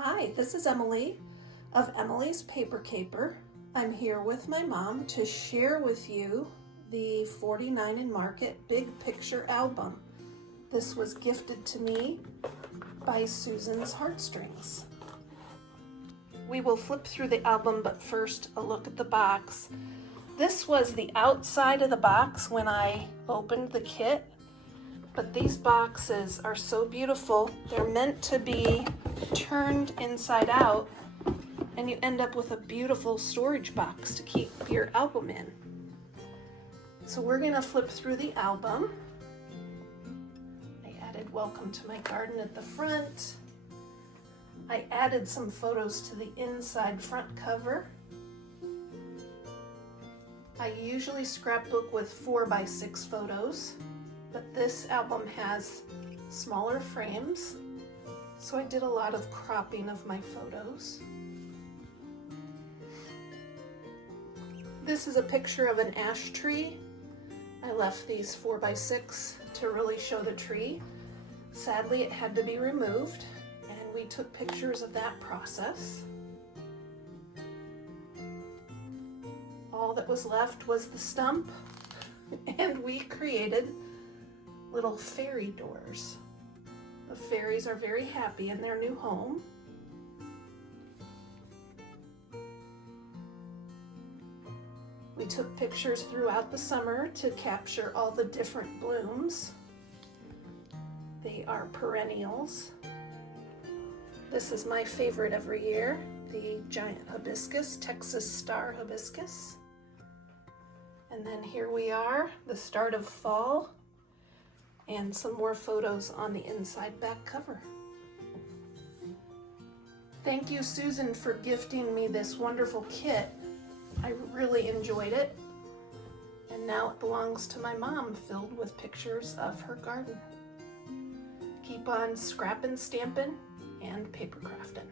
Hi, this is Emilee of Emilee's Paper Caper. I'm here with my mom to share with you the 49 in Market Big Picture album. This was gifted to me by Susan's Heartstrings. We will flip through the album, but first a look at the box. This was the outside of the box when I opened the kit, but these boxes are so beautiful. They're meant to be turned inside out, and you end up with a beautiful storage box to keep your album in. So we're gonna flip through the album. I added Welcome to My Garden at the front. I added some photos to the inside front cover. I usually scrapbook with 4x6 photos, but this album has smaller frames, so I did a lot of cropping of my photos. This is a picture of an ash tree. I left these 4x6 to really show the tree. Sadly, it had to be removed, and we took pictures of that process. All that was left was the stump, and we created little fairy doors. The fairies are very happy in their new home. We took pictures throughout the summer to capture all the different blooms. They are perennials. This is my favorite every year, the giant hibiscus, Texas star hibiscus. And then here we are, the start of fall, and some more photos on the inside back cover. Thank you, Susan, for gifting me this wonderful kit. I really enjoyed it. And now it belongs to my mom, filled with pictures of her garden. Keep on scrapping, stamping, and paper crafting.